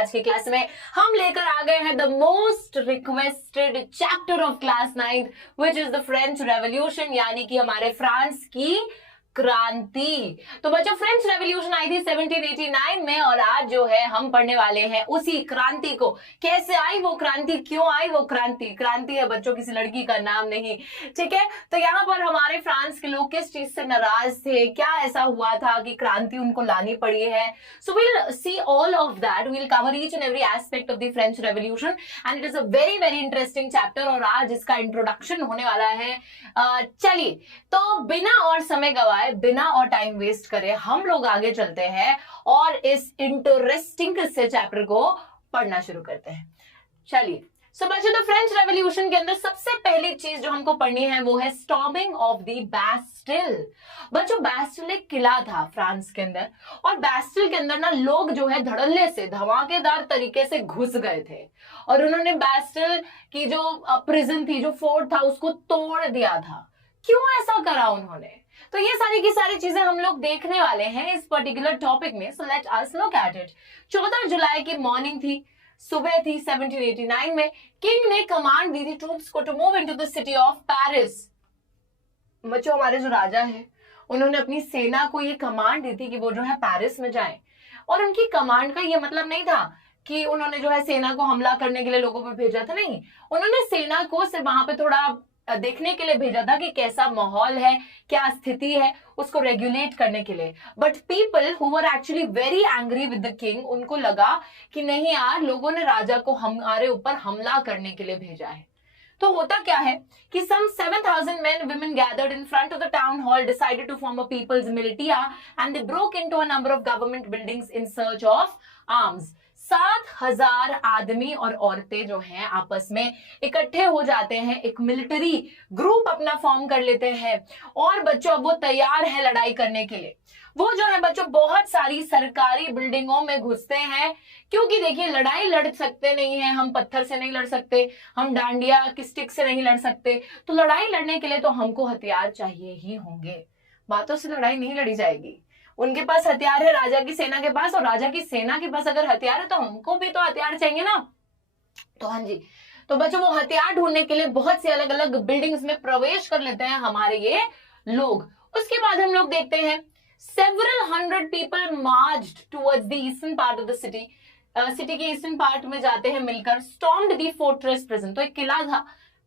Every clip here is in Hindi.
आज की क्लास में हम लेकर आ गए हैं the most requested chapter of class 9th which is the French revolution, यानी कि हमारे फ्रांस की क्रांति। तो बच्चों, फ्रेंच रेवोल्यूशन आई थी 1789 में और आज जो है हम पढ़ने वाले हैं उसी क्रांति को। कैसे आई वो क्रांति, क्यों आई वो क्रांति। क्रांति है बच्चों, किसी लड़की का नाम नहीं, ठीक है। तो यहाँ पर हमारे फ्रांस के लोग किस चीज से नाराज थे, क्या ऐसा हुआ था कि क्रांति उनको लानी पड़ी है। So will see all of that, will cover each and every aspect of the French revolution and it is a very very interesting chapter और आज इसका इंट्रोडक्शन होने वाला है। चलिए, तो बिना और समय गवाए, बिना और टाइम वेस्ट करे हम लोग आगे चलते हैं और इस इंटरेस्टिंग से चैप्टर को पढ़ना शुरू करते हैं। चलिए, सो बच्चों, द फ्रेंच रेवोल्यूशन के अंदर सबसे पहली चीज जो हमको पढ़नी है वो है स्टॉर्मिंग ऑफ द बैस्टिल। बच्चों, बैस्टिल एक किला था फ्रांस के अंदर और बैस्टिल के अंदर ना लोग जो है धड़ल्ले से, धमाकेदार तरीके से घुस गए थे और उन्होंने बैस्टिल की जो प्रिजन थी, जो फोर्ट था, उसको तोड़ दिया था। क्यों ऐसा करा उन्होंने, तो ये सारी की सारी चीजें हम लोग देखने वाले हैं इस पर्टिकुलर टॉपिक में। So let us look at it. 14 जुलाई की मॉर्निंग थी, सुबह थी 1789 में। किंग ने कमांड दी थी ट्रूप्स को to move into the city of Paris. बच्चों, हमारे जो राजा है उन्होंने अपनी सेना को ये कमांड दी थी कि वो जो है पेरिस में जाएं। और उनकी कमांड का ये मतलब नहीं था कि उन्होंने जो है सेना को हमला करने के लिए लोगों पर भेजा था, नहीं। उन्होंने सेना को सिर्फ वहां पे थोड़ा देखने के लिए भेजा था कि कैसा माहौल है, क्या स्थिति है, उसको रेगुलेट करने के लिए। But people who were actually very angry with the king, उनको लगा कि नहीं यार, लोगों ने राजा को हमारे ऊपर हमला करने के लिए भेजा है। तो होता क्या है कि some 7,000 men women gathered in front of the town hall, decided to form a people's militia and they broke into a number of government buildings in search of arms। 7,000 आदमी और औरतें जो हैं आपस में इकट्ठे हो जाते हैं, एक मिलिट्री ग्रुप अपना फॉर्म कर लेते हैं और बच्चों अब वो तैयार है लड़ाई करने के लिए। वो जो है बच्चों बहुत सारी सरकारी बिल्डिंगों में घुसते हैं, क्योंकि देखिए लड़ाई लड़ सकते नहीं है हम, पत्थर से नहीं लड़ सकते, हम डांडिया की स्टिक से नहीं लड़ सकते, तो लड़ाई लड़ने के लिए तो हमको हथियार चाहिए ही होंगे। बातों से लड़ाई नहीं लड़ी जाएगी। उनके पास हथियार है राजा की सेना के पास, और राजा की सेना के पास अगर हथियार है तो हमको भी तो हथियार चाहिए ना। तो हाँ जी, तो बच्चों वो हथियार ढूंढने के लिए बहुत सी अलग अलग बिल्डिंग्स में प्रवेश कर लेते हैं हमारे ये लोग। उसके बाद हम लोग देखते हैं several hundred people marched towards the eastern part of the city। City के ईस्टर्न पार्ट में जाते हैं मिलकर। stormed the fortress prison, तो एक किला था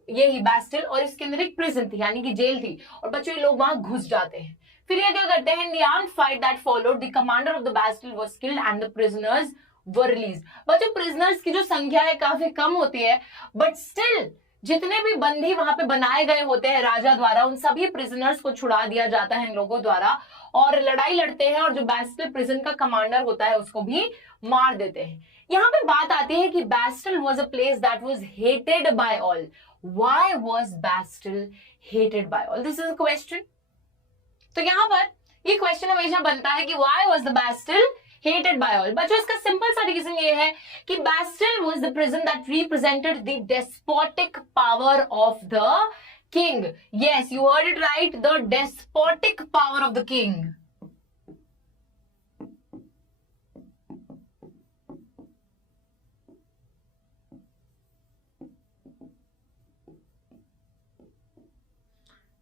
यही बैस्टिल और इसके अंदर एक प्रिजन थी यानी कि जेल थी, और बच्चों ये लोग वहां घुस जाते हैं। फिर ये क्या करते हैं, in the armed fight that followed, the commander of the Bastille was killed and the prisoners were released। बच्चों प्रिजनर्स की जो संख्या है काफी कम होती है, बट स्टिल जितने भी बंदी वहां पे बनाए गए होते हैं राजा द्वारा, उन सभी प्रिजनर्स को छुड़ा दिया जाता है इन लोगों द्वारा और लड़ाई लड़ते हैं, और जो बैस्टिल प्रिजन का कमांडर होता है उसको भी मार देते हैं। यहाँ पे बात आती है कि Bastille was a place that was hated by all. Why was Bastille hated by all? This is a question। तो यहाँ पर ये क्वेश्चन हमेशा बनता है कि why was the Bastille hated by all? बच्चों इसका सिंपल सा रीजन ये है कि Bastille was the prison that represented the despotic power of the king। Yes, you heard it right, the despotic power of the king।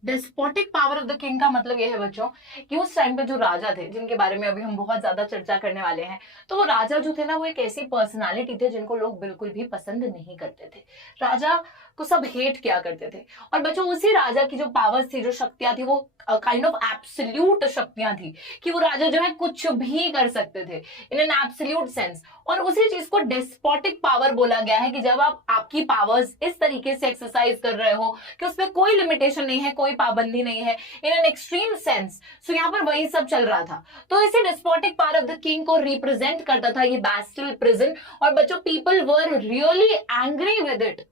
Despotic power of the king का मतलब यह है बच्चों कि उस टाइम पे जो राजा थे, जिनके बारे में अभी हम बहुत ज्यादा चर्चा करने वाले हैं, तो वो राजा जो थे ना, वो एक ऐसी पर्सनालिटी थे जिनको लोग बिल्कुल भी पसंद नहीं करते थे। राजा को सब हेट किया करते थे। और बच्चों उसी राजा की जो पावर्स थी, जो शक्तियां थी, वो काइंड ऑफ एब्सोल्यूट शक्तियां थी कि वो राजा जो है कुछ भी कर सकते थे इन एन एब्सोल्यूट सेंस। और उसी चीज को डेस्पोटिक पावर बोला गया है कि जब आप आपकी पावर्स इस तरीके से एक्सरसाइज कर रहे हो कि उसमें कोई लिमिटेशन नहीं है, कोई पाबंदी नहीं है, इन एन एक्सट्रीम सेंस। सो यहाँ पर वही सब चल रहा था। तो इसे despotic power of the king को रिप्रेजेंट करता था ये बैस्टिल प्रिजन। और बच्चों people were really angry with it.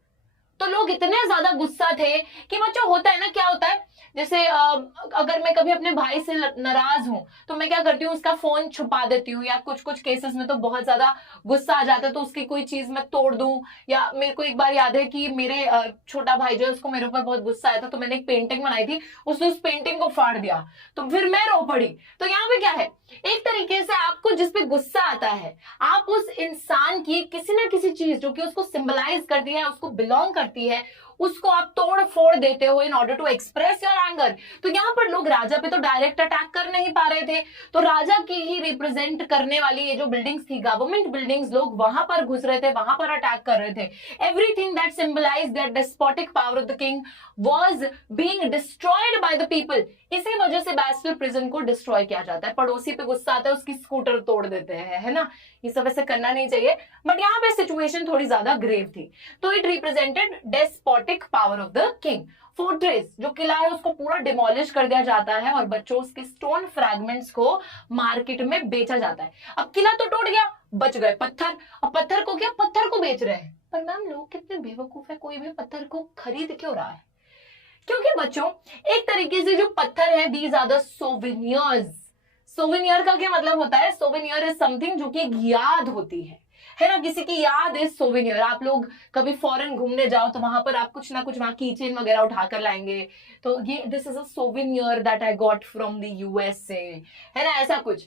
तो लोग इतने ज्यादा गुस्सा थे कि बच्चों होता है ना, क्या होता है, जैसे अगर मैं कभी अपने भाई से नाराज हूं तो मैं क्या करती हूँ, उसका फोन छुपा देती हूँ, या कुछ कुछ केसेस में तो बहुत ज्यादा गुस्सा आ जाता है तो उसकी कोई चीज मैं तोड़ दूं। या मेरे को एक बार याद है कि मेरे छोटा भाई जो है उसको मेरे ऊपर बहुत गुस्सा आया था, तो मैंने एक पेंटिंग बनाई थी, उसने उस पेंटिंग को फाड़ दिया, तो फिर मैं रो पड़ी। तो यहाँ पे क्या है, एक तरीके से आपको जिस पे गुस्सा आता है, आप उस इंसान की किसी ना किसी चीज जो कि उसको सिंबलाइज करती है, उसको बिलोंग करती है, उसको आप तोड़ फोड़ देते हो in order to express your anger. तो यहाँ पर लोग राजा पे तो डायरेक्ट अटैक कर नहीं पा रहे थे, तो राजा की ही रिप्रेजेंट करने वाली ये जो बिल्डिंग्स थी, गवर्नमेंट बिल्डिंग्स, लोग वहां पर घुस रहे थे, वहां पर अटैक कर रहे थे। Everything that symbolize that despotic power of the king was being destroyed by the people. इसी वजह से बैस्टिल प्रिजन को डिस्ट्रॉय किया जाता है। पड़ोसी पे गुस्सा आता है, उसकी स्कूटर तोड़ देते हैं, है ना, ये सब ऐसे करना नहीं चाहिए, बट यहाँ पे सिचुएशन थोड़ी ज्यादा ग्रेव थी। तो it represented despotic power of the king. Fortress जो किला है उसको पूरा डिमोलिश कर दिया जाता है और बच्चों उसके स्टोन फ्रैगमेंट्स को मार्केट में बेचा जाता है। अब किला तो टूट गया, बच गए पत्थर। अब पत्थर को क्या, पत्थर को बेच रहे हैं। पर मैम लोग कितने बेवकूफ है, कोई भी पत्थर को खरीद क्यों रहा है? क्योंकि बच्चों एक तरीके से जो पत्थर है, these are the souvenirs. Souvenir का क्या मतलब होता है? सोवेनियर इज समथिंग जो कि एक याद होती है ना, किसी की याद इज सोवेनियर। आप लोग कभी फॉरेन घूमने जाओ तो वहां पर आप कुछ ना कुछ वहां की चेन वगैरह उठाकर लाएंगे, तो ये this is a souvenir that I got from the USA, है ना, ऐसा कुछ।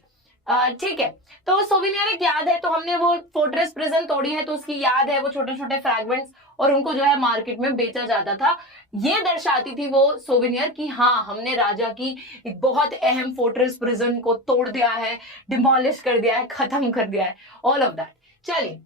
ठीक है, तो सोवेनियर एक याद है, तो हमने वो फोर्ट्रेस प्रिजन तोड़ी है तो उसकी याद है वो छोटे छोटे फ्रैगमेंट्स, और उनको जो है मार्केट में बेचा जाता था। ये दर्शाती थी वो सोवेनियर कि हाँ, हमने राजा की एक बहुत अहम फोर्ट्रेस प्रिजन को तोड़ दिया है, डिमोलिश कर दिया है, खत्म कर दिया है, ऑल ऑफ दैट। चलिए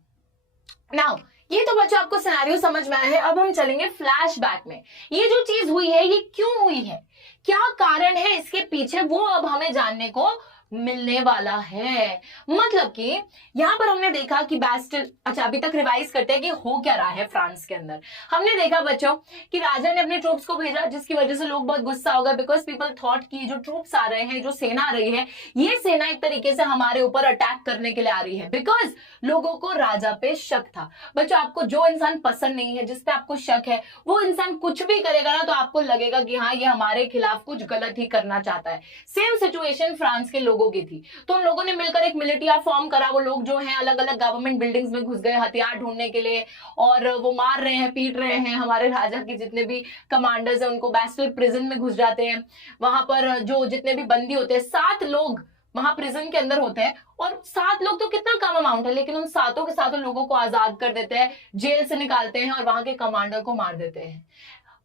नाउ, ये तो बच्चों आपको सिनेरियो समझ में आया है। अब हम चलेंगे फ्लैशबैक में। ये जो चीज हुई है ये क्यों हुई है, क्या कारण है इसके पीछे, वो अब हमें जानने को मिलने वाला है। मतलब कि यहां पर हमने देखा कि बैस्टिल, अच्छा अभी तक रिवाइज करते हैं कि हो क्या रहा है फ्रांस के अंदर। हमने देखा बच्चों कि राजा ने अपने ट्रूप्स को भेजा, जिसकी वजह से लोग बहुत गुस्सा हो गए, बिकॉज पीपल थॉट कि जो ट्रूप्स आ रहे हैं, जो सेना आ रही है, ये सेना एक तरीके से हमारे ऊपर अटैक करने के लिए आ रही है, बिकॉज लोगों को राजा पे शक था। बच्चों आपको जो इंसान पसंद नहीं है, जिसपे आपको शक है, वो इंसान कुछ भी करेगा ना तो आपको लगेगा कि हाँ, ये हमारे खिलाफ कुछ गलत ही करना चाहता है। सेम सिचुएशन फ्रांस के लोगों की थी, तो उन लोगों ने मिलकर एक मिलिटिया फॉर्म करा। वो लोग जो हैं अलग अलग गवर्नमेंट बिल्डिंग्स में घुस गए हथियार ढूंढने के लिए, और वो मार रहे हैं, पीट रहे हैं हमारे राजा के जितने भी कमांडर्स हैं, उनको बैस्टिल प्रिजन में घुस जाते हैं। वहां पर जो जितने भी बंदी होते हैं, 7 लोग वहां प्रिजन के अंदर होते हैं, और 7 लोग तो कितना कम अमाउंट है, लेकिन उन 7 के 7 लोगों को आजाद कर देते हैं, जेल से निकालते हैं और वहां के कमांडर को मार देते हैं।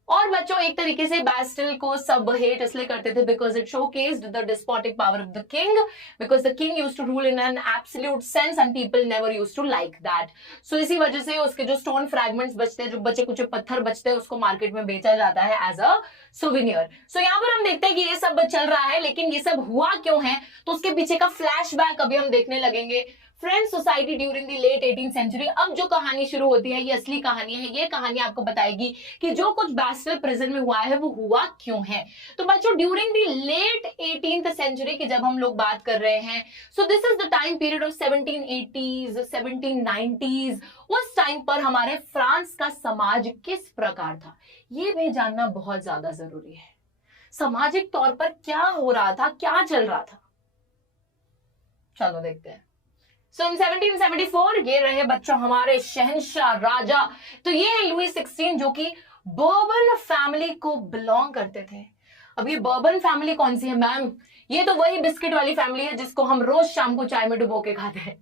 और बच्चों एक तरीके से बैस्टिल को सब हेट इसलिए करते थे because it showcased the despotic power of the king, because the king used to rule in an absolute sense and people never used to like that. So इसी वजह से उसके जो स्टोन फ्रैगमेंट्स बचते हैं, जो बचे कुछ पत्थर बचते हैं, उसको मार्केट में बेचा जाता है एज अ सोवेनियर। सो यहाँ पर हम देखते हैं कि ये सब चल रहा है, लेकिन ये सब हुआ क्यों है, तो उसके पीछे का फ्लैशबैक अभी हम देखने लगेंगे। French society during the late 18th century. अब जो कहानी शुरू होती है ये असली कहानी है, ये कहानी आपको बताएगी कि जो कुछ बैस्टिल प्रिजन में हुआ है वो हुआ क्यों है। तो बच्चों during the late 18th century की जब हम लोग बात कर रहे हैं, so this is the time period of 1780s 1790s। उस टाइम पर हमारे फ्रांस का समाज किस प्रकार था, ये भी जानना बहुत ज्यादा जरूरी है। सामाजिक तौर पर क्या हो रहा था, क्या चल रहा था, चलो देखते हैं। सो इन 1774 ये रहे बच्चों हमारे शहंशाह राजा। तो ये है लुई 16 जो कि बर्बन फैमिली को बिलोंग करते थे। अब ये बर्बन फैमिली कौन सी है मैम? ये तो वही बिस्किट वाली फैमिली है जिसको हम रोज शाम को चाय में डुबो के खाते हैं।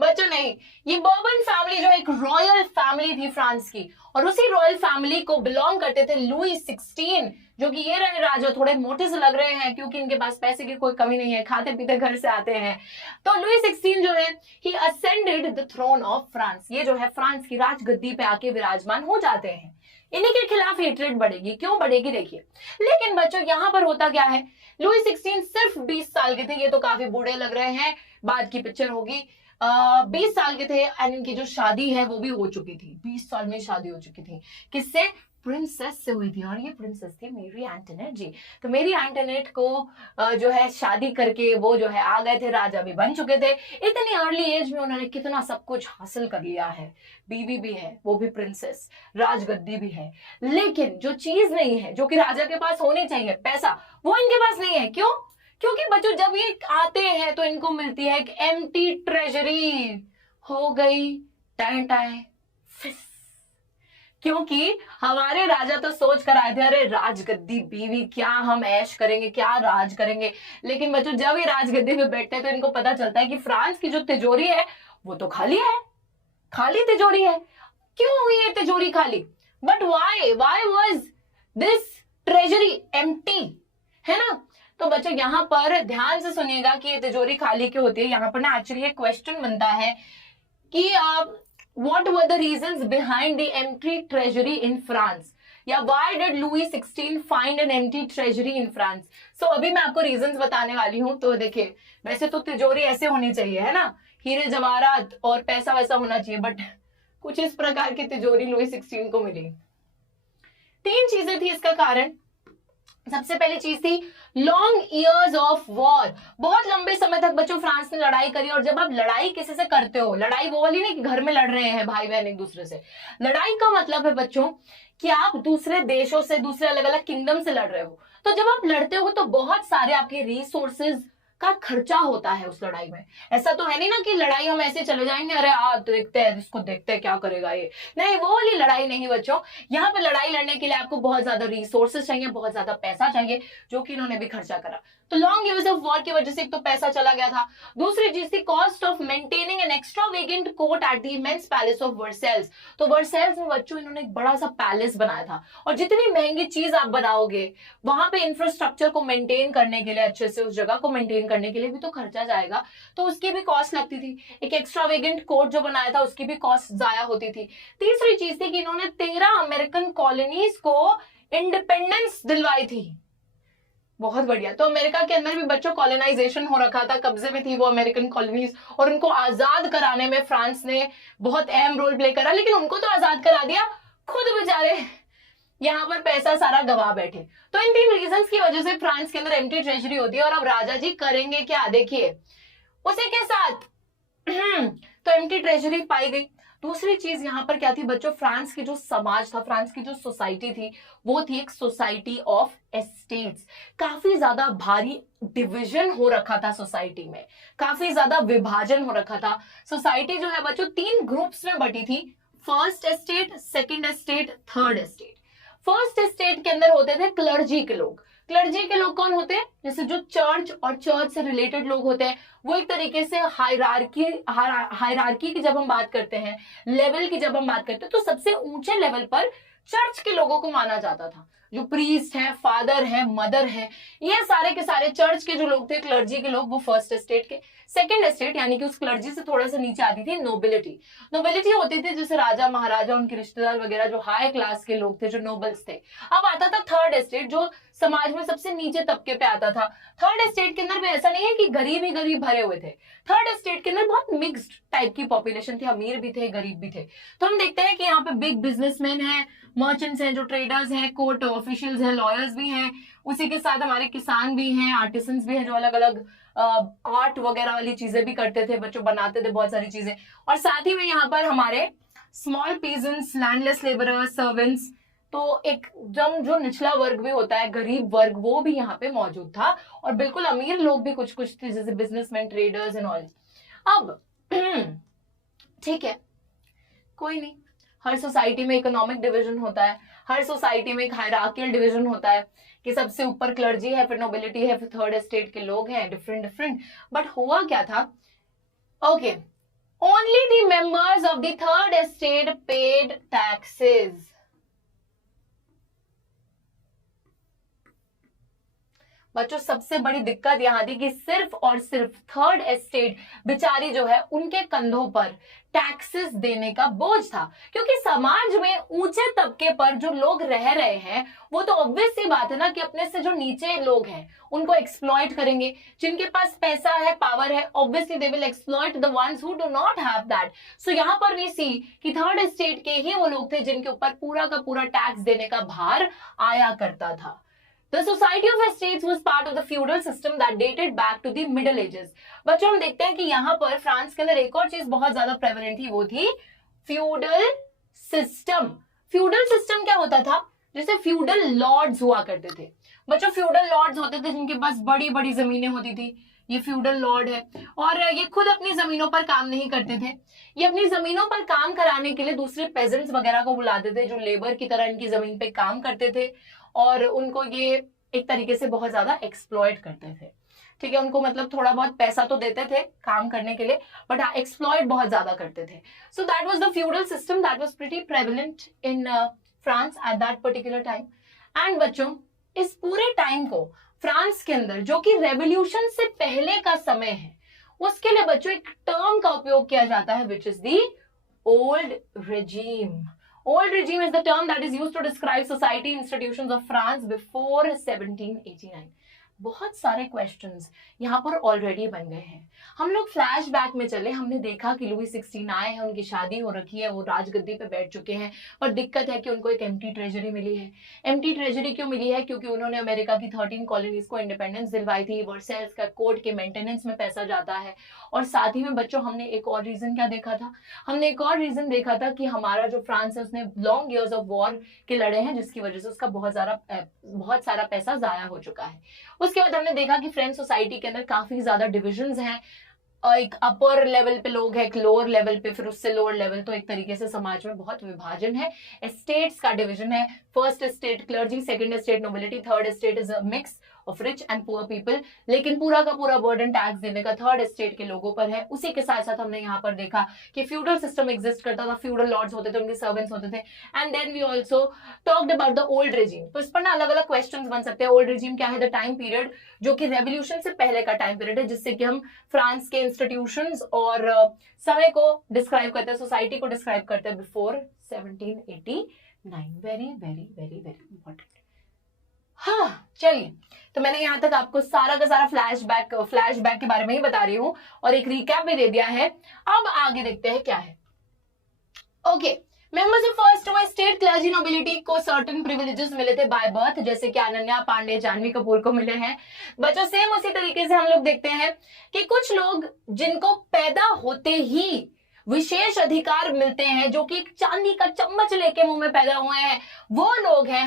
बच्चों नहीं, ये बर्बन फैमिली जो एक रॉयल फैमिली थी फ्रांस की, और उसी रॉयल फैमिली को बिलोंग करते थे लुई 16, जो कि ये रहे राजा। थोड़े मोटे से लग रहे हैं क्योंकि इनके पास पैसे की कोई कमी नहीं है, खाते पीते घर से आते हैं। तो लुई 16 जो है ही ascended the throne of France. ये जो है फ्रांस की राजगद्दी पे आके विराजमान हो जाते हैं। इन्हीं के खिलाफ हेट्रेड बढ़ेगी, क्यों बढ़ेगी देखिए। लेकिन बच्चों यहाँ पर होता क्या है, लुई 16 सिर्फ 20 साल के थे। ये तो काफी बूढ़े लग रहे हैं, बाद की पिक्चर होगी। 20 साल के थे एंड इनकी जो शादी है वो भी हो चुकी थी, 20 साल में शादी हो चुकी थी। किससे? प्रिंसेस से हुई थी, और ये प्रिंसेस थी मेरी एंटोनेट जी। तो मेरी एंटोनेट को जो है शादी करके वो जो है आ गए थे, राजा भी बन चुके थे। इतनी अर्ली एज में उन्होंने कितना सब कुछ हासिल कर लिया है, बीवी भी है, वो भी प्रिंसेस, राजगद्दी भी है, लेकिन जो चीज नहीं है जो कि राजा के पास होनी चाहिए, पैसा, वो इनके पास नहीं है। क्यों? क्योंकि बच्चों जब ये आते हैं तो इनको मिलती है एक एम्प्टी ट्रेजरी। हो गई टाइम टाइम फिस। क्योंकि हमारे राजा तो सोच कर आए थे, अरे राजगद्दी बीवी, क्या हम ऐश करेंगे, क्या राज करेंगे। लेकिन बच्चों जब ये राजगद्दी पे बैठते हैं तो इनको पता चलता है कि फ्रांस की जो तिजोरी है वो तो खाली है, खाली तिजोरी है। क्यों हुई ये तिजोरी खाली? But why was this treasury empty, है ना? तो बच्चों यहां पर ध्यान से सुनिएगा कि ये तिजोरी खाली क्यों होती है। यहां पर ना एक्चुअली एक क्वेश्चन बनता है कि what were the reasons behind the empty treasury in France, या why did Louis XVI find an empty treasury in France? So अभी मैं आपको रीजंस बताने वाली हूं। तो देखिए, वैसे तो तिजोरी ऐसे होनी चाहिए, है ना, हीरे जवाहरात और पैसा वैसा होना चाहिए, बट कुछ इस प्रकार की तिजोरी लुई 16 को मिली। 3 चीजें थी इसका कारण। सबसे पहली चीज थी लॉन्ग इयर्स ऑफ वॉर। बहुत लंबे समय तक बच्चों फ्रांस ने लड़ाई करी, और जब आप लड़ाई किसी से करते हो, लड़ाई वो वाली नहीं कि घर में लड़ रहे हैं भाई बहन एक दूसरे से, लड़ाई का मतलब है बच्चों कि आप दूसरे देशों से, दूसरे अलग अलग किंगडम से लड़ रहे हो। तो जब आप लड़ते हो तो बहुत सारे आपके रिसोर्सेज का खर्चा होता है उस लड़ाई में। ऐसा तो है नहीं ना कि लड़ाई हम ऐसे चले जाएंगे, अरे देखते हैं इसको, देखते हैं क्या करेगा ये, नहीं, वो वाली लड़ाई नहीं बच्चों। यहाँ पे लड़ाई लड़ने के लिए आपको बहुत ज्यादा रिसोर्सेज चाहिए, बहुत ज्यादा पैसा चाहिए, जो कि इन्होंने भी खर्चा करा। तो लॉन्ग यूज ऑफ वॉर की वजह से एक तो पैसा चला गया था, दूसरी चीज थी cost of maintaining an extravagant court at the immense palace of Versailles. तो वर्सेल्स में बच्चों इन्होंने एक बड़ा सा पैलेस बनाया था, और जितनी महंगी चीज आप बनाओगे वहां पे इंफ्रास्ट्रक्चर को मेंटेन करने के लिए, अच्छे से उस जगह को मेंटेन करने के लिए भी तो खर्चा जाएगा, तो उसकी भी कॉस्ट लगती थी। एक एक्स्ट्रावेगेंट कोर्ट जो बनाया था उसकी भी कॉस्ट जाया होती थी। तीसरी चीज थी कि इन्होंने 13 अमेरिकन कॉलोनीज को इंडिपेंडेंस दिलवाई थी। बहुत बढ़िया। तो अमेरिका के अंदर भी बच्चों कॉलोनाइजेशन हो रखा था, कब्जे में थी वो अमेरिकन कॉलोनीज, और उनको आजाद कराने में फ्रांस ने बहुत अहम रोल प्ले करा। लेकिन उनको तो आजाद करा दिया, खुद बेचारे यहाँ पर पैसा सारा गवा बैठे। तो इन 3 रीजंस की वजह से फ्रांस के अंदर एम्प्टी ट्रेजरी होती है। और अब राजा जी करेंगे क्या, देखिए उसी के साथ तो एम्प्टी ट्रेजरी पाई गई। दूसरी चीज यहाँ पर क्या थी बच्चों, फ्रांस की जो समाज था, फ्रांस की जो सोसाइटी थी, वो थी एक सोसाइटी ऑफ एस्टेट्स। काफी ज्यादा भारी डिवीजन हो रखा था सोसाइटी में, काफी ज्यादा विभाजन हो रखा था। सोसाइटी जो है बच्चों 3 ग्रुप्स में बटी थी, first estate, second estate, third estate. First estate के अंदर होते थे क्लर्जी के लोग। क्लर्जी के लोग कौन होते हैं? जैसे जो चर्च और चर्च से रिलेटेड लोग होते हैं, वो एक तरीके से हायरार्की की जब हम बात करते हैं, लेवल की जब हम बात करते हैं, तो सबसे ऊंचे लेवल पर चर्च के लोगों को माना जाता था। जो प्रीस्ट है, फादर है, मदर है, ये सारे के सारे चर्च के जो लोग थे, क्लर्जी के लोग, वो फर्स्ट एस्टेट के। सेकंड एस्टेट यानी कि उस क्लर्जी से थोड़ा सा नीचे आती थी नोबिलिटी। नोबिलिटी होती थी जैसे राजा महाराजा, उनके रिश्तेदार वगैरह, जो हाई क्लास के लोग थे, जो नोबल्स थे। अब आता था थर्ड एस्टेट, जो समाज में सबसे नीचे तबके पे आता था। थर्ड एस्टेट के अंदर भी ऐसा नहीं है कि गरीब ही गरीब भरे हुए थे। थर्ड एस्टेट के अंदर बहुत मिक्स्ड टाइप की पॉपुलेशन थी, अमीर भी थे, गरीब भी थे। तो हम देखते हैं कि यहाँ पे बिग बिजनेसमैन है, मर्चेंट्स हैं, जो ट्रेडर्स हैं, कोर्ट ऑफिशियल्स हैं, लॉयर्स भी हैं, उसी के साथ हमारे किसान भी हैं, आर्टिसंस भी हैं, जो अलग अलग आर्ट वगैरह वाली चीजें भी करते थे, बच्चों बनाते थे बहुत सारी चीजें। और साथ ही में यहाँ पर हमारे small peasants, landless labourers, servants, तो एक जो निचला वर्ग भी होता है, गरीब वर्ग, वो भी यहाँ पे मौजूद था। और बिल्कुल अमीर लोग भी कुछ कुछ थे, जैसे बिजनेसमैन, ट्रेडर्स एंड ऑल। अब ठीक है, कोई नहीं, हर सोसाइटी में इकोनॉमिक डिवीजन होता है, हर सोसाइटी में एक हायरार्कियल डिवीजन होता है कि सबसे ऊपर क्लर्जी है, फिर नोबिलिटी है, फिर थर्ड एस्टेट के लोग हैं, डिफरेंट डिफरेंट। बट हुआ क्या था, okay, only the members of the third estate paid taxes. बच्चों सबसे बड़ी दिक्कत यहाँ थी कि सिर्फ और सिर्फ थर्ड एस्टेट बेचारी जो है उनके कंधों पर टैक्सेस देने का बोझ था, क्योंकि समाज में ऊंचे तबके पर जो लोग रह रहे हैं वो तो ऑब्वियस सी बात है ना कि अपने से जो नीचे लोग हैं उनको एक्सप्लॉइट करेंगे। जिनके पास पैसा है, पावर है, obviously they will exploit the ones who do not have that. So यहाँ पर वी सी कि थर्ड एस्टेट के ही वो लोग थे जिनके ऊपर पूरा का पूरा टैक्स देने का भार आया करता था। The society of estates was part of the feudal system that dated back to the Middle Ages. बच्चों हम देखते हैं कि यहाँ पर फ्रांस के अंदर एक और चीज बहुत ज्यादा प्रेवलेंट थी, वो थी फ्यूडल सिस्टम। फ्यूडल सिस्टम क्या होता था? जैसे फ्यूडल लॉर्ड्स हुआ करते थे। बच्चों फ्यूडल लॉर्ड्स होते थे जिनके पास बड़ी बड़ी जमीनें होती थी। ये फ्यूडल लॉर्ड है और ये खुद अपनी जमीनों पर काम नहीं करते थे। ये अपनी जमीनों पर काम कराने के लिए दूसरे पेजेंट्स वगैरह को बुलाते थे जो लेबर की तरह इनकी जमीन पे काम करते थे और उनको ये एक तरीके से बहुत ज्यादा एक्सप्लॉइट करते थे। ठीक है, उनको मतलब थोड़ा बहुत पैसा तो देते थे काम करने के लिए, बट एक्सप्लॉइट बहुत ज्यादा करते थे। So that was the feudal system that was pretty prevalent in France at that particular time. And बच्चों इस पूरे टाइम को फ्रांस के अंदर, जो कि रेवोल्यूशन से पहले का समय है, उसके लिए बच्चों एक टर्म का उपयोग किया जाता है which is the old regime. Old regime is the term that is used to describe society institutions of France before 1789. बहुत सारे क्वेश्चंस यहाँ पर ऑलरेडी बन गए हैं। हम लोग फ्लैशबैक में चले, हमने देखा कि लुई 16 आए हैं, उनकी शादी हो रखी है, वो राजगद्दी पे बैठ चुके हैं, पर दिक्कत है कि उनको एक एम्प्टी ट्रेजरी मिली है। एम्प्टी ट्रेजरी क्यों मिली है? क्योंकि उन्होंने अमेरिका की 13 कॉलोनीज को इंडिपेंडेंस दिलवाई थी। वर्सेल्स का कोर्ट के मेंटेनेंस में पैसा जाता है। और साथ ही में बच्चों हमने एक और रीजन क्या देखा था? हमने एक और रीजन देखा था कि हमारा जो फ्रांस है उसने लॉन्ग ईयर्स ऑफ वॉर के लड़े हैं, जिसकी वजह से उसका बहुत सारा पैसा जाया हो चुका है। उसके बाद हमने देखा कि फ्रेंच सोसाइटी के अंदर काफी ज्यादा डिविजन्स हैं। एक अपर लेवल पे लोग हैं, एक लोअर लेवल पे, फिर उससे लोअर लेवल, तो एक तरीके से समाज में बहुत विभाजन है। एस्टेट्स का डिवीजन है, first estate clergy, second estate nobility, third estate is a mix of rich and poor people. लेकिन पूरा का पूरा बर्डन टैक्स देने का थर्ड एस्टेट के लोगों पर है। उसी के साथ साथ हमने यहाँ पर देखा कि फ्यूडल सिस्टम एग्जिस्ट करता था, फ्यूडल लॉर्ड्स होते थे, उनके सर्वेंट्स होते थे। And then we also talked about the old regime. तो इस पर ना अलग अलग क्वेश्चन बन सकते हैं। ओल्ड रेजिम क्या है? द टाइम पीरियड जो कि रेवोल्यूशन से पहले का टाइम पीरियड है, जिससे कि हम फ्रांस के इंस्टीट्यूशंस और समय को डिस्क्राइब करते हैं, सोसाइटी को डिस्क्राइब करते हैं before 1789। Very very very very important. हाँ चलिए, तो मैंने यहाँ तक आपको सारा का सारा फ्लैशबैक के बारे में ही बता रही हूँ और एक रिकैप भी दे दिया है। अब आगे देखते हैं क्या है। Okay, members of first state clergy nobility को सर्टेन प्रिविलेजेस मिले थे बाय बर्थ, जैसे कि अनन्या पांडे, जानवी कपूर को मिले हैं। बच्चों सेम उसी तरीके से हम लोग देखते हैं कि कुछ लोग जिनको पैदा होते ही विशेष अधिकार मिलते हैं, जो कि चांदी का चम्मच लेके मुंह में पैदा हुए हैं, वो लोग हैं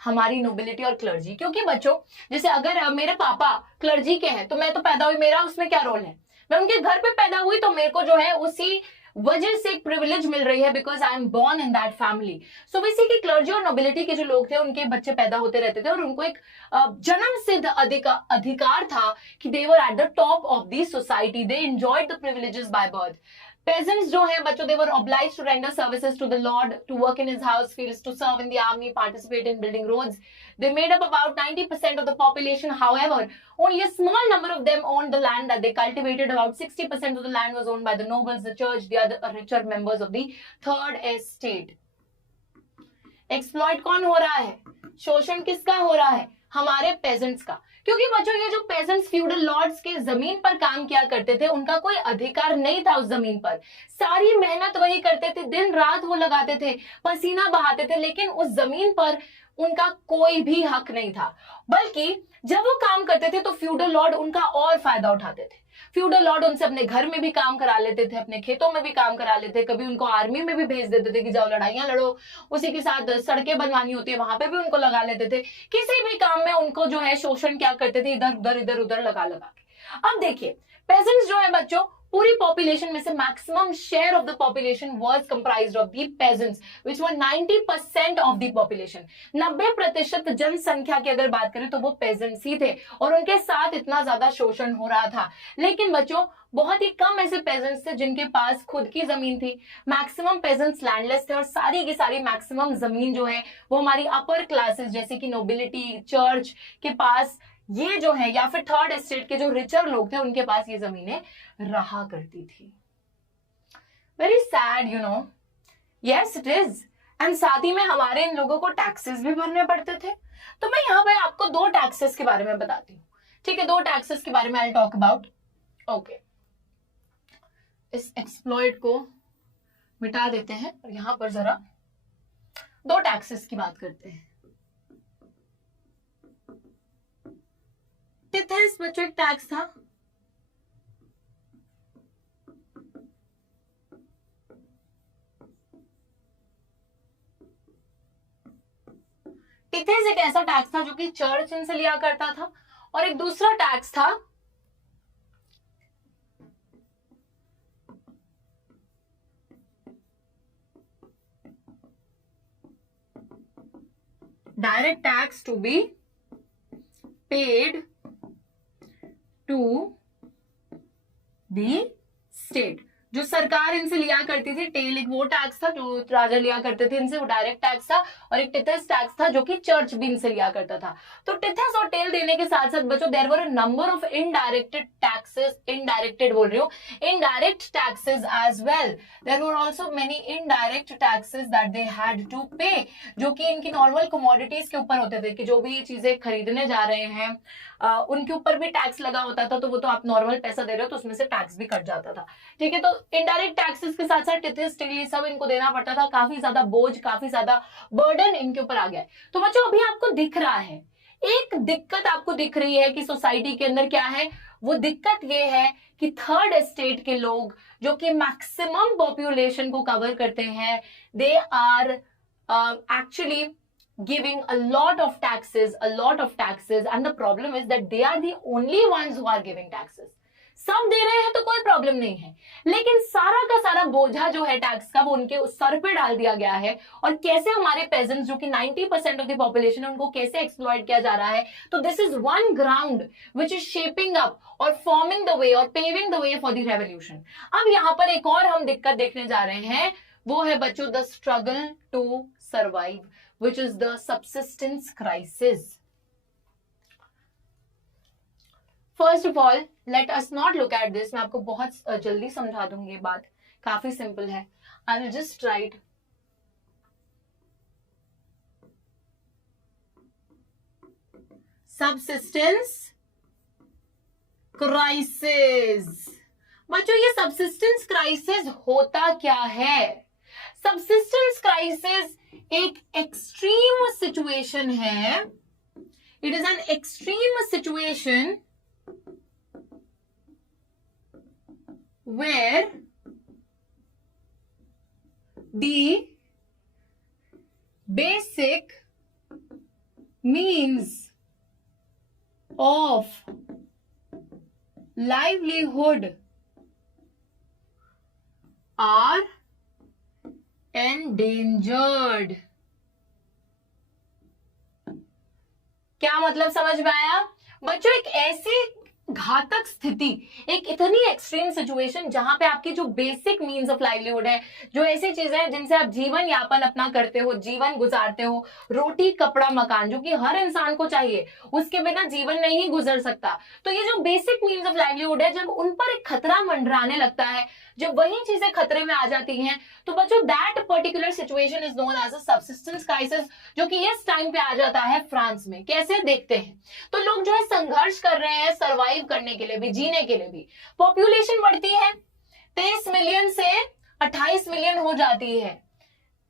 हमारी नोबिलिटी और क्लर्जी। क्योंकि बच्चों जैसे अगर मेरे पापा क्लर्जी के हैं तो मैं तो पैदा हुई, मेरा उसमें क्या रोल है? मैं उनके घर पे पैदा हुई तो मेरे को जो है उसी वजह से एक प्रिविलेज मिल रही है, because I am born in that family. So basically clergy और नोबिलिटी के जो लोग थे उनके बच्चे पैदा होते रहते थे और उनको एक जन्म सिद्ध अधिकार था कि they were at the top of the society, they enjoyed the privileges by birth. Peasants जो है बच्चों, they were obliged to render services to the lord, to work in his house fields, to serve in the army, participate in building roads. They made up about 90% of the population. However, only a small number of them owned the land that they cultivated. About 60% of the land was owned by the nobles, the church, the other richer members of the third estate. Exploit कौन हो रहा है? शोषण किसका हो रहा है? हमारे पेजेंट्स का। क्योंकि बच्चों ये जो पेजेंट्स फ्यूडल लॉर्ड्स के जमीन पर काम किया करते थे, उनका कोई अधिकार नहीं था उस जमीन पर। सारी मेहनत वही करते थे, दिन रात वो लगाते थे, पसीना बहाते थे, लेकिन उस जमीन पर उनका कोई भी हक नहीं था। बल्कि जब वो काम करते थे तो फ्यूडल लॉर्ड उनका और फायदा उठाते थे। फ्यूडल लॉर्ड उनसे अपने घर में भी काम करा लेते थे, अपने खेतों में भी काम करा लेते, कभी उनको आर्मी में भी भेज देते थे कि जाओ लड़ाइयां लड़ो। उसी के साथ सड़कें बनवानी होती है वहां पे भी उनको लगा लेते थे। किसी भी काम में उनको जो है शोषण क्या करते थे, इधर उधर लगा के। अब देखिए पेजेंट्स जो है बच्चों, पूरी पॉपुलेशन में से maximum share of the population was comprised of the pageants which were 90% of the population. 90% जनसंख्या की अगर बात करें तो वो पेजेंट्स ही थे और उनके साथ इतना ज्यादा शोषण हो रहा था। लेकिन बच्चों बहुत ही कम ऐसे पेजेंट्स थे जिनके पास खुद की जमीन थी। मैक्सिमम पेजेंट्स लैंडलेस थे और सारी की सारी मैक्सिमम जमीन जो है वो हमारी अपर क्लासेस जैसे कि नोबिलिटी, चर्च के पास ये जो है या फिर थर्ड एस्टेट के जो रिचर लोग थे उनके पास ये जमीनें रहा करती थी। Very sad you know. Yes it is. And साथ ही में हमारे इन लोगों को टैक्सेस भी भरने पड़ते थे। तो मैं यहाँ पे आपको दो टैक्सेस के बारे में बताती हूँ, ठीक है। दो टैक्सेस के बारे में आई टॉक अबाउट। ओके, इस एक्सप्लॉइट को मिटा देते हैं और यहां पर जरा दो टैक्सेस की बात करते हैं। टिथेस बच्चों एक टैक्स था, टिथेस एक ऐसा टैक्स था जो कि चर्च इनसे लिया करता था, और एक दूसरा टैक्स था direct tax to be paid to the state. जो सरकार इनसे लिया करती थी, टेल एक वो टैक्स था जो राजा लिया करते थे इनसे, वो डायरेक्ट टैक्स था, और एक टिथेस टैक्स था जो कि चर्च भी इनसे लिया करता था। तो टिथेस और टेल देने के साथ साथ बच्चों there were a number of indirected taxes, indirected बोल रही हूँ, indirect taxes as well. There were also many indirect taxes that they had to pay, जो कि इनकी नॉर्मल कमोडिटीज के ऊपर होते थे, कि जो भी चीजें खरीदने जा रहे हैं उनके ऊपर भी टैक्स लगा होता था। तो वो तो आप नॉर्मल पैसा दे रहे हो तो उसमें से टैक्स भी कट जाता था, ठीक है। तो इनडायरेक्ट टैक्सेस के साथ साथ टिथेस टेल ये सब इनको देना पड़ता था। काफी ज्यादा बोझ, काफी ज्यादा बर्डन इनके ऊपर आ गया है। तो बच्चों अभी आपको दिख रहा है, एक दिक्कत आपको दिख रही है कि सोसाइटी के अंदर क्या है। वो दिक्कत ये है कि थर्ड एस्टेट के लोग जो कि मैक्सिमम पॉपुलेशन को कवर करते हैं, they are actually giving a lot of taxes, and the problem is that they are the only ones who are giving taxes. सब दे रहे हैं तो कोई प्रॉब्लम नहीं है, लेकिन सारा का सारा बोझा जो है टैक्स का वो उनके उस सर पे डाल दिया गया है। और कैसे हमारे पेजेंट्स जो कि 90% ऑफ द पॉपुलेशन है उनको कैसे एक्सप्लॉइट किया जा रहा है। तो this is one ground which is shaping up और फॉर्मिंग द वे और paving the way for the revolution. अब यहां पर एक और हम दिक्कत देखने जा रहे हैं, वो है बच्चों the struggle to survive, which is the subsistence crisis. First of all, let us not look at this. मैं आपको बहुत जल्दी समझा दूंगी, ये बात काफी सिंपल है। I will just write subsistence crisis। बच्चों ये subsistence crisis होता क्या है? Subsistence crisis एक एक्सट्रीम सिचुएशन है। It is an extreme situation where the basic means of livelihood are endangered। क्या मतलब समझ में आया बच्चों? एक ऐसी घातक स्थिति, एक इतनी एक्सट्रीम सिचुएशन जहां पे आपकी जो बेसिक मीन्स ऑफ लाइवलीहुड है, जो ऐसी चीजें हैं जिनसे आप जीवन यापन अपना करते हो, जीवन गुजारते हो, रोटी कपड़ा मकान जो कि हर इंसान को चाहिए, उसके बिना जीवन नहीं गुजर सकता। तो ये जो बेसिक मीन्स ऑफ लाइवलीहुड है, जब उन पर एक खतरा मंडराने लगता है, जब वही चीजें खतरे में आ जाती हैं, तो बच्चों that particular situation is known as a subsistence crisis, जो कि इस टाइम पे आ जाता है फ्रांस में। कैसे देखते हैं, तो लोग जो है संघर्ष कर रहे हैं सर्वाइव करने के लिए भी, जीने के लिए भी। पॉपुलेशन बढ़ती है, 23 मिलियन से 28 मिलियन हो जाती है।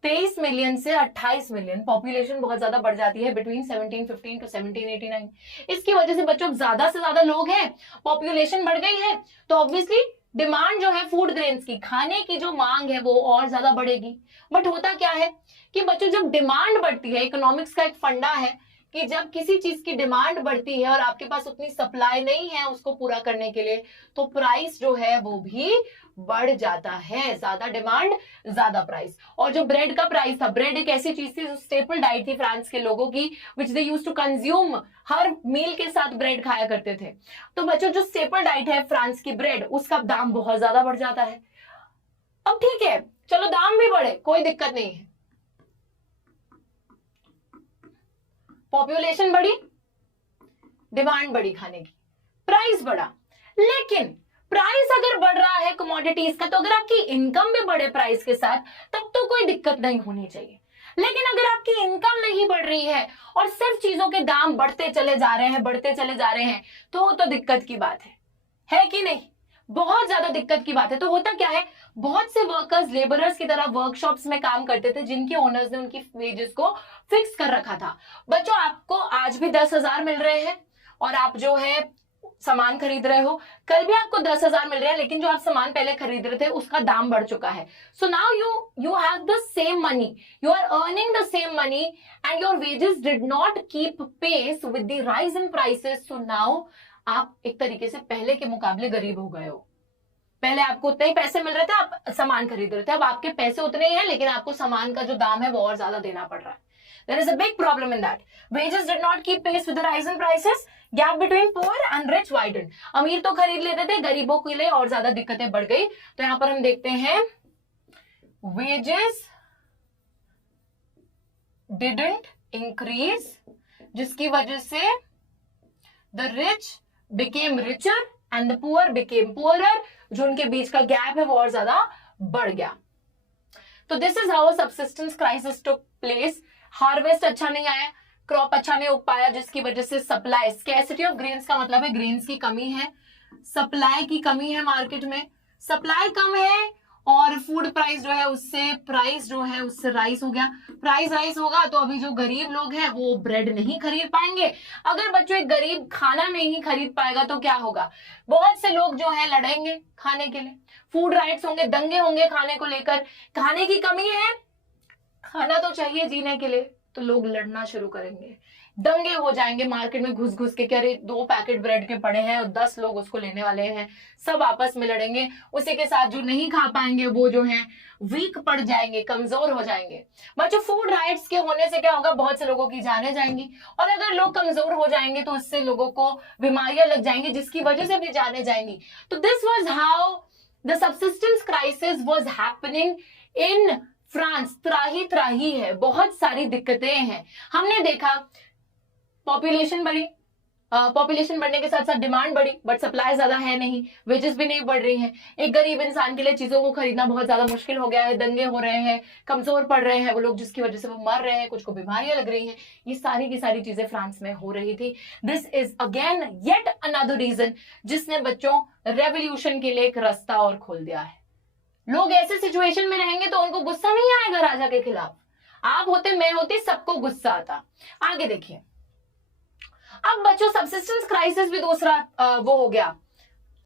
23 मिलियन से 28 मिलियन पॉपुलेशन बहुत ज्यादा बढ़ जाती है बिटवीन 1715 टू 1789। इसकी वजह से बच्चों ज्यादा से ज्यादा लोग हैं, पॉपुलेशन बढ़ गई है, तो ऑब्वियसली डिमांड जो है फूड ग्रेन्स की, खाने की जो मांग है वो और ज्यादा बढ़ेगी। बट होता क्या है कि बच्चों जब डिमांड बढ़ती है, इकोनॉमिक्स का एक फंडा है कि जब किसी चीज की डिमांड बढ़ती है और आपके पास उतनी सप्लाई नहीं है उसको पूरा करने के लिए, तो प्राइस जो है वो भी बढ़ जाता है। ज्यादा डिमांड ज्यादा प्राइस। और जो ब्रेड का प्राइस था, ब्रेड एक ऐसी चीज थी जो स्टेपल डाइट थी फ्रांस के लोगों की, विच दे यूज्ड टू कंज्यूम, हर मील के साथ ब्रेड खाया करते थे। तो बच्चों जो स्टेपल डाइट है फ्रांस की ब्रेड, उसका दाम बहुत ज्यादा बढ़ जाता है। अब ठीक है, चलो दाम भी बढ़े, कोई दिक्कत नहीं है, पॉपुलेशन बढ़ी, डिमांड बढ़ी खाने की, प्राइस बढ़ा। लेकिन प्राइस अगर बढ़ रहा है कमोडिटीज का, तो अगर आपकी इनकम भी बढ़े प्राइस के साथ, तब तो कोई दिक्कत नहीं होनी चाहिए। लेकिन अगर आपकी इनकम नहीं बढ़ रही है और सिर्फ चीजों के दाम बढ़ते चले जा रहे हैं, बढ़ते चले जा रहे हैं, तो दिक्कत की बात है कि नहीं? बहुत ज्यादा दिक्कत की बात है। तो होता क्या है, बहुत से वर्कर्स लेबरर्स की तरह वर्कशॉप्स में काम करते थे, जिनके ओनर्स ने उनकी वेजेस को फिक्स कर रखा था। बच्चों, आपको आज भी 10,000 मिल रहे हैं और आप जो है सामान खरीद रहे हो, कल भी आपको 10,000 मिल रहे हैं, लेकिन जो आप सामान पहले खरीद रहे थे उसका दाम बढ़ चुका है। So now you have the same money, you are earning the same money and your wages did not keep pace with the rise in prices. So now आप एक तरीके से पहले के मुकाबले गरीब हो गए हो। पहले आपको उतने ही पैसे मिल रहे थे, आप सामान खरीद रहे थे, अब आपके पैसे उतने ही हैं, लेकिन आपको सामान का जो दाम है वो और ज्यादा देना पड़ रहा है। There is a big problem in that. Wages did not keep pace with the rise in prices. Gap between poor and rich widened. अमीर तो खरीद लेते थे, गरीबों के लिए और ज्यादा दिक्कतें बढ़ गई। तो यहां पर हम देखते हैं wages didn't increase, जिसकी वजह से the rich became richer and the poor became poorer. जो उनके बीच का गैप है वो और ज्यादा बढ़ गया। तो this is how subsistence crisis took place. Harvest अच्छा नहीं आया, क्रॉप अच्छा नहीं उग पाया, जिसकी वजह से सप्लाई, स्कैसिटी ऑफ ग्रेन्स का मतलब है ग्रेन्स की कमी है, सप्लाई की कमी है, मार्केट में सप्लाई कम है और फूड प्राइस जो है उससे प्राइस जो है उससे राइज हो गया। प्राइस राइज होगा तो अभी जो गरीब लोग हैं वो ब्रेड नहीं खरीद पाएंगे। अगर बच्चों एक गरीब खाना नहीं खरीद पाएगा तो क्या होगा, बहुत से लोग जो है लड़ेंगे खाने के लिए, फूड राइट्स होंगे, दंगे होंगे खाने को लेकर। खाने की कमी है, खाना तो चाहिए जीने के लिए, तो लोग लड़ना शुरू करेंगे, दंगे हो जाएंगे मार्केट में घुस घुस के, अरे 2 पैकेट ब्रेड के पड़े हैं और 10 लोग उसको लेने वाले हैं, सब आपस में लड़ेंगे। उसी के साथ जो नहीं खा पाएंगे वो जो है वीक पड़ जाएंगे, कमजोर हो जाएंगे। बच्चों, फूड राइट्स के होने से क्या होगा, बहुत से लोगों की जानें जाएंगी, और अगर लोग कमजोर हो जाएंगे तो उससे लोगों को बीमारियां लग जाएंगी, जिसकी वजह से भी जानें जाएंगी। तो this was how the subsistence crisis was happening in France. त्राही है, बहुत सारी दिक्कतें हैं। हमने देखा पॉपुलेशन बढ़ी, पॉपुलेशन बढ़ने के साथ साथ डिमांड बढ़ी, बट सप्लाई ज्यादा है नहीं, वेजेस भी नहीं बढ़ रही हैं। एक गरीब इंसान के लिए चीजों को खरीदना बहुत ज्यादा मुश्किल हो गया है, दंगे हो रहे हैं, कमजोर पड़ रहे हैं वो लोग, जिसकी वजह से वो मर रहे हैं, कुछ को बीमारियां लग रही हैं। ये सारी की सारी चीजें फ्रांस में हो रही थी। This is again yet another reason जिसने बच्चों रेवोल्यूशन के लिए एक रास्ता और खोल दिया है। लोग ऐसे सिचुएशन में रहेंगे तो उनको गुस्सा नहीं आएगा राजा के खिलाफ, आप होते मैं होती सबको गुस्सा आता। आगे देखिए, अब बच्चों सबसिस्टेंस क्राइसिस भी दूसरा वो हो गया,